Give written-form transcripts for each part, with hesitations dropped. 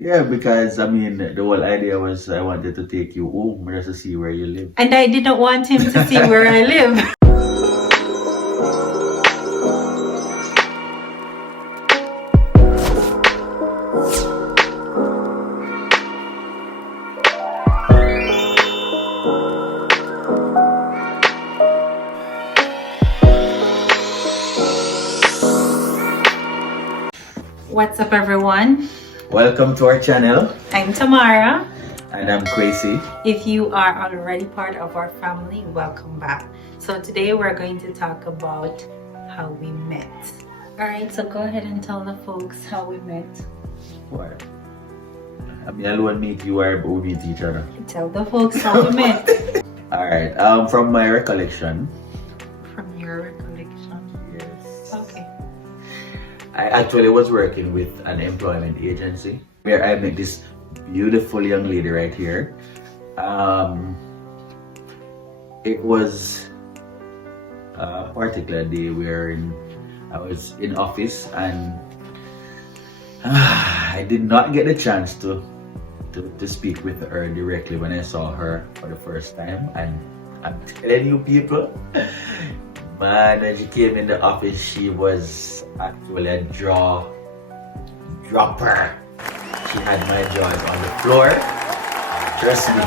Yeah, because I mean, the whole idea was I wanted to take you home just to see where you live. And I didn't want him to see where I live. What's up, everyone? Welcome to our channel, I'm Tamara. and I'm Kwesi. If you are already part of our family, welcome back. So today we're going to talk about how we met. Alright, so go ahead and tell the folks how we met. What? I mean, alone meet you or we meet each other. Tell the folks how we met. Alright, from my recollection, From your recollection. yes, Okay. I actually was working with an employment agency where I met this beautiful young lady right here. It was a particular day I was in office and I did not get the chance to speak with her directly when I saw her for the first time. And I'm telling you people, man, when she came in the office, she was actually a dropper. She had my jaws on the floor. Trust me.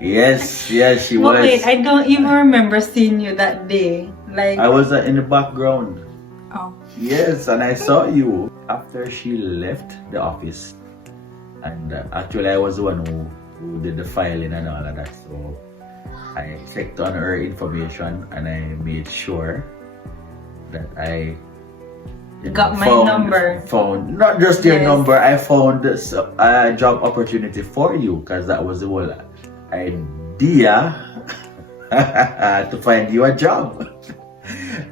Yes, she was. Wait, I don't even remember seeing you that day. Like, I was in the background. oh, Yes, and I saw you after she left the office. And actually, I was the one who did the filing and all of that. So I checked on her information and I made sure that I got my number. Found not just your Yes. number. I found this a job opportunity for you because that was the whole idea to find you a job.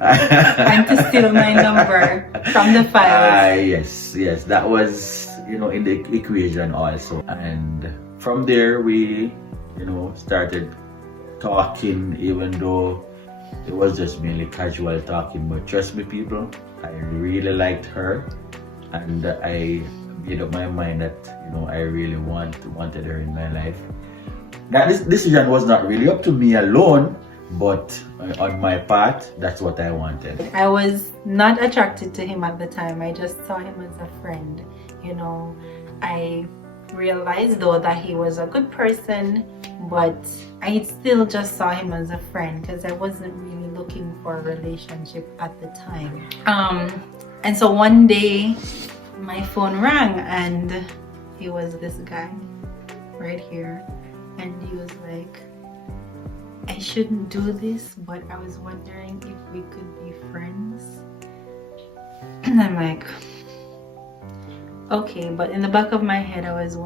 And to steal my number from the file. Yes, that was in the equation also. And from there we started talking, even though it was just mainly casual talking. But trust me, people, I really liked her, and I made up my mind that I really wanted her in my life. Now this decision was not really up to me alone, but on my part, that's what I wanted. I was not attracted to him at the time. I just saw him as a friend. I realized though that he was a good person, but I still just saw him as a friend because I wasn't really looking for a relationship at the time. And so one day my phone rang and he was this guy right here, and he was like, I shouldn't do this, but I was wondering if we could be friends. And I'm like, okay. But in the back of my head, I was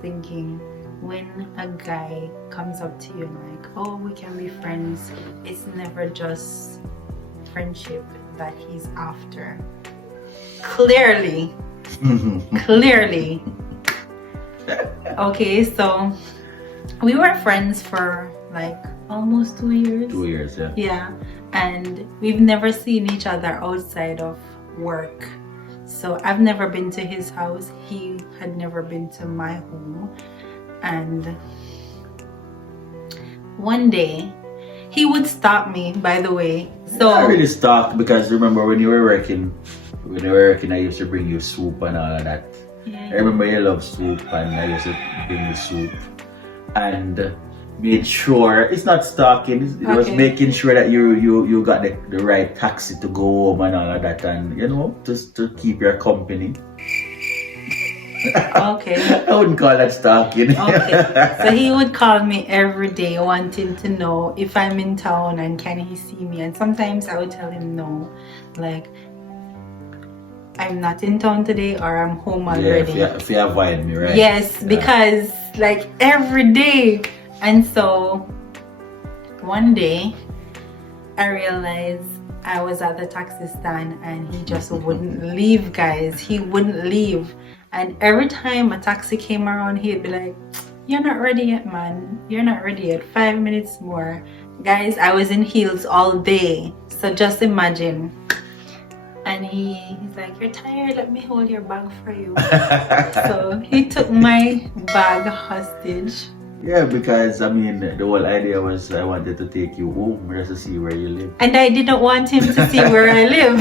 thinking, when a guy comes up to you and like, oh, we can be friends, it's never just friendship that he's after. Clearly. Okay, so we were friends for like almost 2 years. 2 years, yeah. Yeah, and we've never seen each other outside of work. So I've never been to his house. He had never been to my home. And one day, he would stop me, by the way. So I really stalked because remember when you were working, I used to bring you soup and all of that. yeah, I remember you love soup and I used to bring you soup and made sure it's not stalking, it was Okay. making sure that you got the right taxi to go home and all of that, and just to keep your company. okay. I wouldn't call that stalking. Okay, so he would call me every day wanting to know if I'm in town and can he see me, and sometimes I would tell him no, like I'm not in town today or I'm home already. Yeah, if you avoid me, right? Yes, Yeah. because like every day. And so one day I realized I was at the taxi stand and he just wouldn't leave, guys. He wouldn't leave. And every time a taxi came around, he'd be like, you're not ready yet, man. You're not ready yet. 5 minutes more. Guys, I was in heels all day. So just imagine. And he's like, "You're tired, let me hold your bag for you." So he took my bag hostage. Yeah, because I mean, the whole idea was I wanted to take you home just to see where you live. And I didn't want him to see where I live.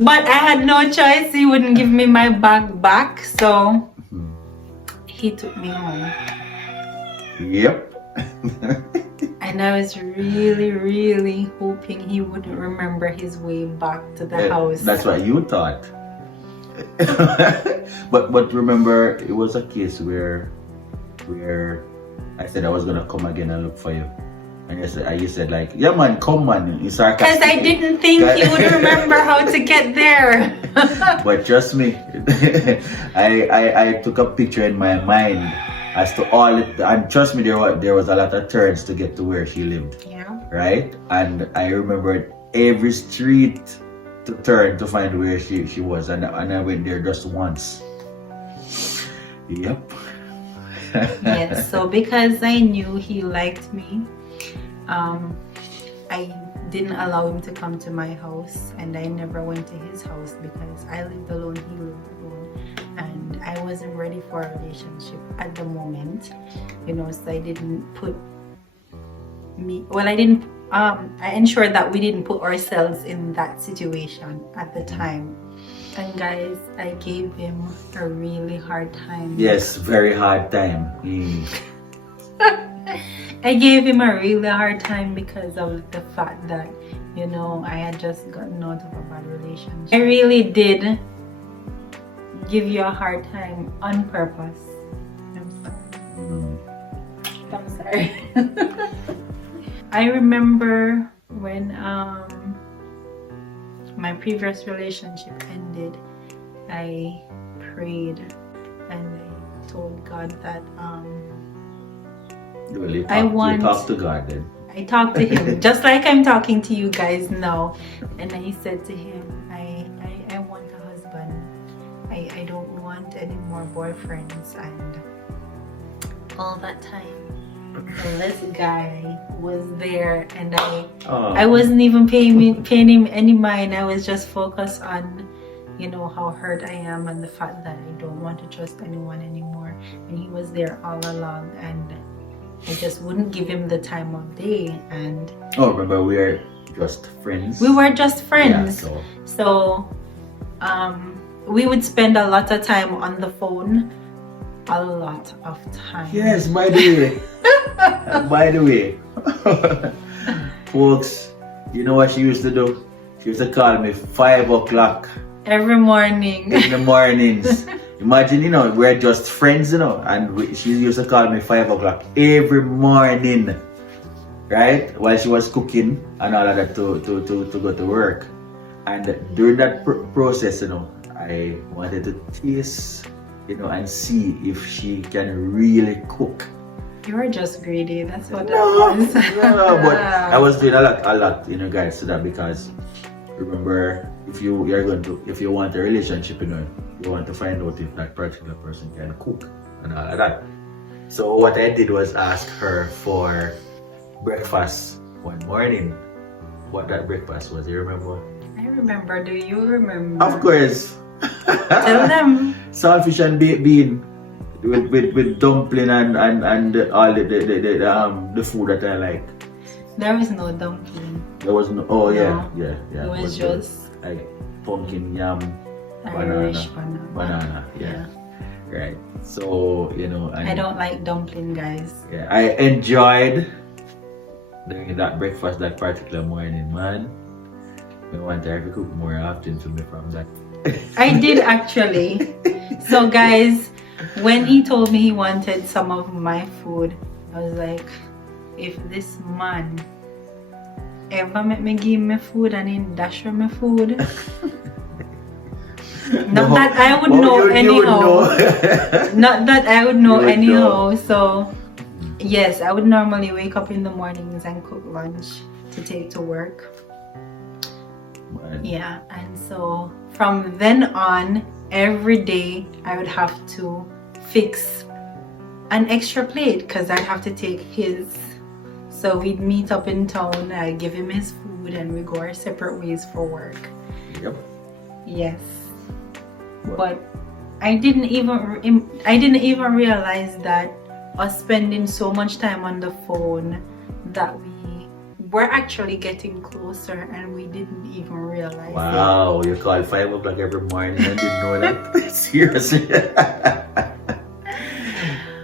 But I had no choice. He wouldn't give me my bag back, so he took me home. Yep. And I was really, really hoping he would remember his way back to the house. That's what you thought. but remember, it was a case where I said I was gonna come again and look for you, and you said like, "Yeah man, come man." Because I didn't think he would remember how to get there. But trust me, I took a picture in my mind as to all it, and trust me, there was a lot of turns to get to where she lived. Yeah. Right, and I remembered every street to turn to find where she was, and I went there just once. Yep. Yes, so because I knew he liked me, I didn't allow him to come to my house, and I never went to his house because I lived alone, he lived alone, and I wasn't ready for a relationship at the moment, you know, so I didn't put me, well, I ensured that we didn't put ourselves in that situation at the time. And guys, I gave him a really hard time. Yes, very hard time. I gave him a really hard time because of the fact that, you know, I had just gotten out of a bad relationship. I really did give you a hard time on purpose. I'm sorry. I remember when my previous relationship ended, I prayed and I told God that You talk to God then. I talked to him just like I'm talking to you guys now, and I said to him, I want a husband. I don't want any more boyfriends. And all that time this guy was there, and I wasn't even paying him any mind. I was just focused on, you know, how hurt I am and the fact that I don't want to trust anyone anymore. And he was there all along, and I just wouldn't give him the time of day. And remember, we were just friends. We were just friends. Yeah, so we would spend a lot of time on the phone. A lot of time. Yes, by the way, folks, you know what she used to do? She used to call me 5 o'clock every morning. In the mornings. Imagine, you know, we're just friends, you know, and she used to call me 5 o'clock every morning, right? While she was cooking and all of that to go to work. And during that process, you know, I wanted to taste, you know, and see if she can really cook. You were just greedy, that's what that was. No, but I was doing a lot in regards to that, because remember, if you want a relationship, you know, you want to find out if that particular person can cook and all of that. So what I did was ask her for breakfast one morning. What that breakfast was, you remember? I remember. Do you remember? Of course. Tell them. Saltfish and baked bean with dumpling and all the food that I like. There was no dumpling. There was no. Oh yeah. It was just like pumpkin yam, Irish banana. Yeah. Right. So you know. I don't like dumpling, guys. Yeah, I enjoyed doing that breakfast that particular morning, man. I want her to cook more often to me from that. I did actually. So guys, when he told me he wanted some of my food, I was like, if this man ever make me give me food and he dash me food, not that I would know anyhow. Not that I would know anyhow. So yes, I would normally wake up in the mornings and cook lunch to take to work. Yeah, and so from then on, every day I would have to fix an extra plate because I'd have to take his. So we'd meet up in town, I'd give him his food, and we go our separate ways for work. Yep. Yes. Well, But I didn't even realize that us spending so much time on the phone that we were actually getting closer and we didn't even realize wow, you call 5 o'clock every morning and didn't know that? Seriously.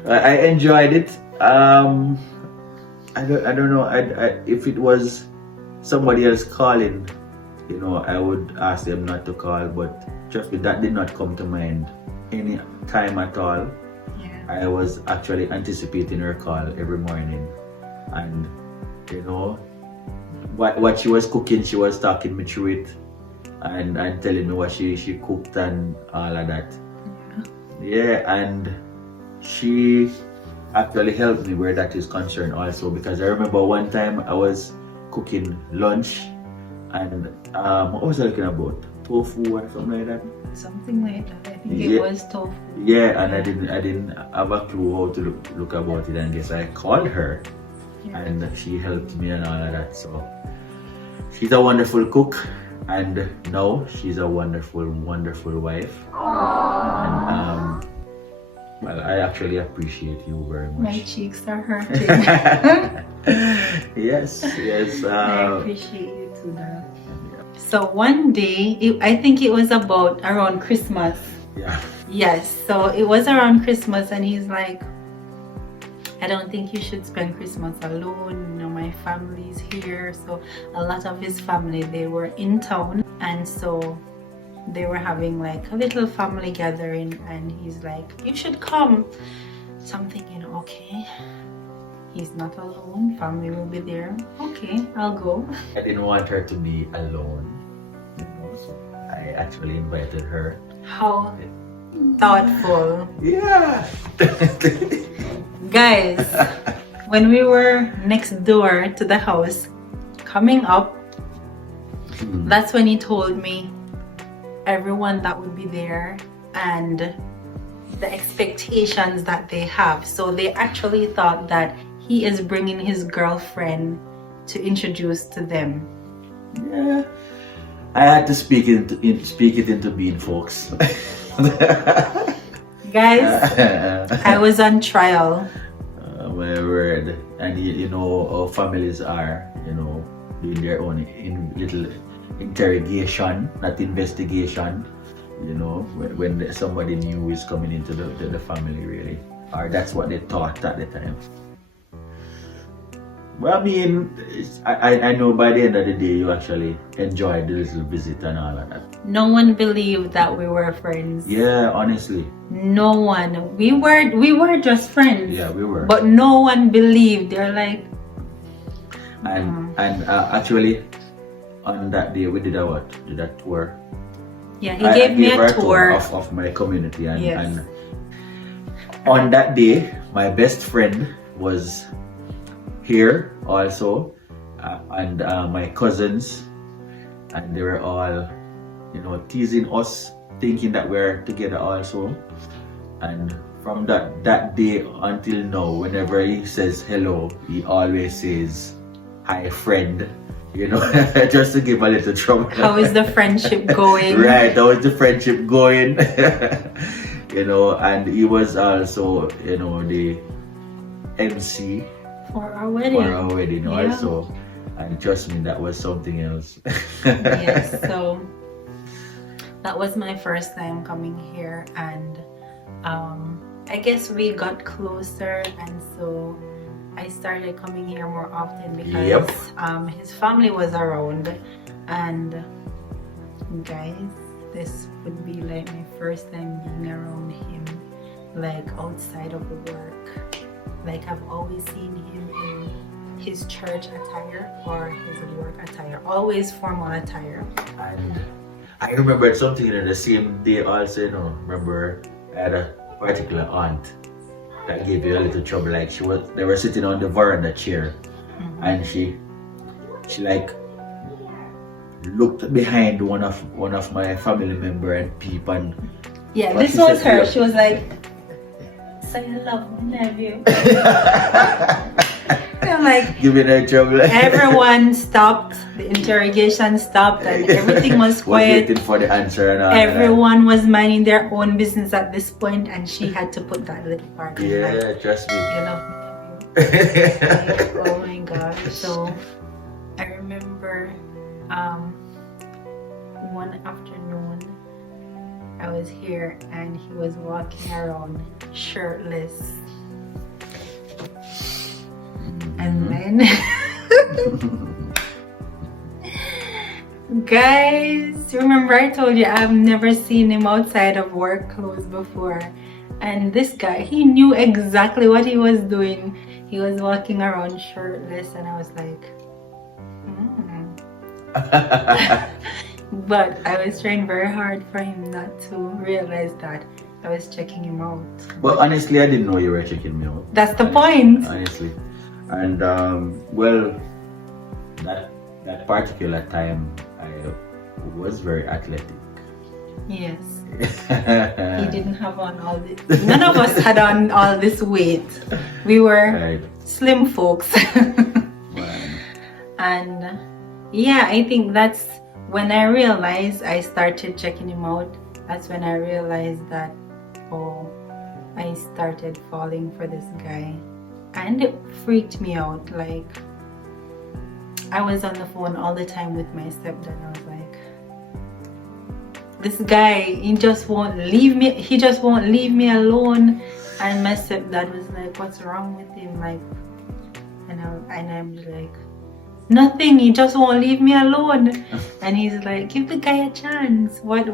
I enjoyed it. I don't know. If it was somebody else calling, you know, I would ask them not to call. But trust me, that did not come to mind any time at all. it. Yeah. I was actually anticipating her call every morning, and you know, what she was cooking, she was talking me through it, and telling me what she cooked and all of that. Yeah, and she actually helped me where that is concerned also, because I remember one time I was cooking lunch and what was I looking about? Tofu or something like that? Something like that. I think it Yeah. was tofu. Yeah, and I didn't have a clue how to look about it, and guess I called her Yeah. and she helped me and all of that. So she's a wonderful cook, and now she's a wonderful wife. And well, I actually appreciate you very My much. cheeks are hurting. yes. I appreciate you too, Dad. So one day, I think it was about around Christmas. Yeah. Yes, so it was around Christmas and he's like, I don't think you should spend Christmas alone. You know, my family's here. So a lot of his family, they were in town, and so they were having like a little family gathering, and he's like, you should come. So I'm thinking, okay, he's not alone, family will be there. Okay, I'll go. I didn't want her to be alone. You know, so I actually invited her. How thoughtful. Yeah. Guys, when we were next door to the house, coming up, that's when he told me everyone that would be there and the expectations that they have. So they actually thought that he is bringing his girlfriend to introduce to them. Yeah. I had to speak it into being, folks. Guys, I was on trial. My word. And you know how families are, you know, doing their own little interrogation, not investigation, you know, when somebody new is coming into the family, really. Or that's what they thought at the time. Well, I mean, I know by the end of the day you actually enjoyed the little visit and all of that. No one believed that we were friends. Yeah, honestly. No one. We were just friends. Yeah, we were. But no one believed. They're like, And actually, on that day we did a tour. yeah, he gave me her a tour. of my community, and, Yes. and on that day my best friend was here also, and my cousins, and they were all, you know, teasing us, thinking that we're together also. And from that day until now, whenever he says hello, he always says, "Hi, friend," you know, just to give a little trouble. How is the friendship going? Right, how is the friendship going? You know, and he was also, you know, the MC For our wedding. for our wedding Yeah. also. And trust me, that was something else. Yes, so that was my first time coming here, and I guess we got closer, and so I started coming here more often because Yep. his family was around. And guys, this would be like my first time being around him, like outside of the work. Like I've always seen him in his church attire or his work attire, always formal attire. And I remembered something in the same day also, you know. Remember, I had a particular aunt that gave you a little trouble. Like they were sitting on the veranda chair, and she like looked behind one of my family member and peep, and Yeah, What this she was said, her. yeah. She was like, "So you love my nephew?" I'm like, Giving her trouble. everyone stopped, the interrogation stopped, and everything was quiet. Waiting for the answer and all Everyone was minding their own business at this point, and she had to put that little part in. Yeah, Like, trust me. you love me. Like, oh my god. So I remember one afternoon I was here and he was walking around shirtless. And then guys, remember I told you I've never seen him outside of work clothes before. And this guy, he knew exactly what he was doing. He was walking around shirtless and I was like, But I was trying very hard for him not to realize that I was checking him out. But honestly, I didn't know you were checking me out. That's the point. Honestly. And well, that particular time I was very athletic. Yes. He didn't have on all this. None of us had on all this weight. We were Right. slim folks. Man. And yeah, I think that's when I realized I started checking him out. That's when I realized that, oh, I started falling for this guy. And it freaked me out. Like, I was on the phone all the time with my stepdad. I was like, this guy, he just won't leave me. He just won't leave me alone. And my stepdad was like, what's wrong with him? Like, and I'm like, nothing. He just won't leave me alone. And he's like, give the guy a chance. What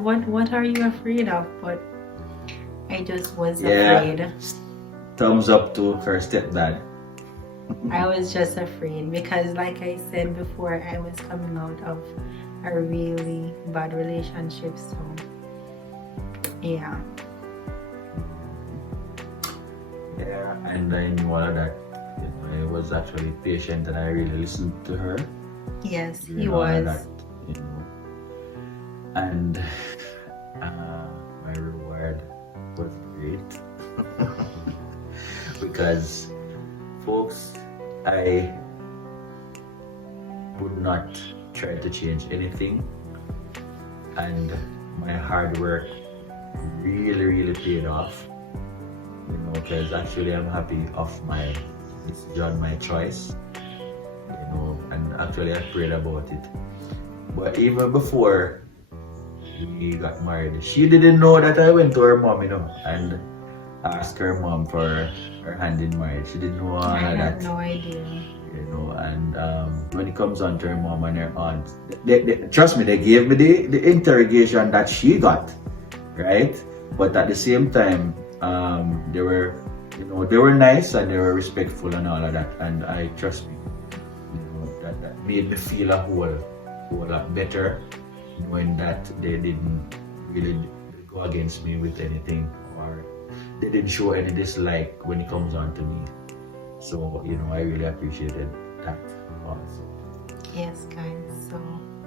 are you afraid of? But I just was afraid. Thumbs up to her stepdad. I was just afraid because, like I said before, I was coming out of a really bad relationship. So yeah. Yeah, and I knew all of that. You know, I was actually patient and I really listened to her. Yes, You he know, all of was. that, you know. And my reward was great. Because, folks, I would not try to change anything, and my hard work really paid off, you know, because actually I'm happy of my decision, my choice, you know, and actually I prayed about it. But even before we got married, she didn't know that I went to her mom, you know, and asked her mom for her hand in marriage. She didn't know all I of had that. no idea. You know, and when it comes on to her mom and her aunt, they trust me, they gave me the interrogation that she got, right? But at the same time, they were, you know, they were nice and they were respectful and all of that. And I trust me, you know, that made me feel a whole lot better, knowing that they didn't really go against me with anything, or they didn't show any dislike when it comes on to me. So, you know, I really appreciated that also. Yes, guys. So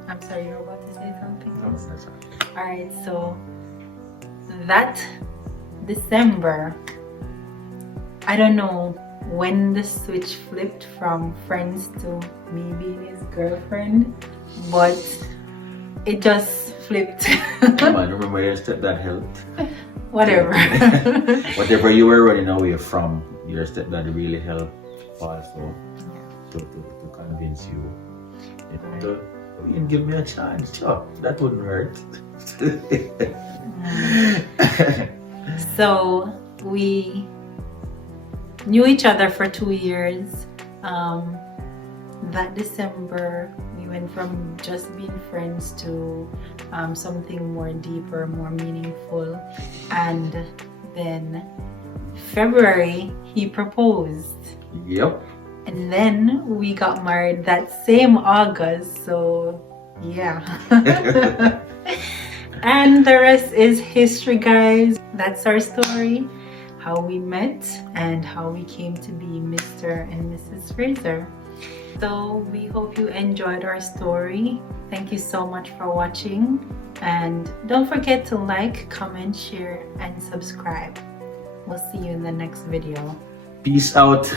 I'm sorry, you're about to say something else. That's all. Alright, so that December, I don't know when the switch flipped from friends to me being his girlfriend, but it just flipped. Come on, remember your stepdad helped? Whatever. Whatever you were running away from, your stepdad really helped also to convince you. You know, you can give me a chance, sure, that wouldn't hurt. So we knew each other for 2 years. That December, we went from just being friends to something more deeper, more meaningful. And then February, he proposed. Yep. And then we got married that same August. So yeah. And the rest is history, guys. That's our story, how we met and how we came to be Mr. and Mrs. Fraser. So we hope you enjoyed our story. Thank you so much for watching, and don't forget to like, comment, share and subscribe. We'll see you in the next video. Peace out.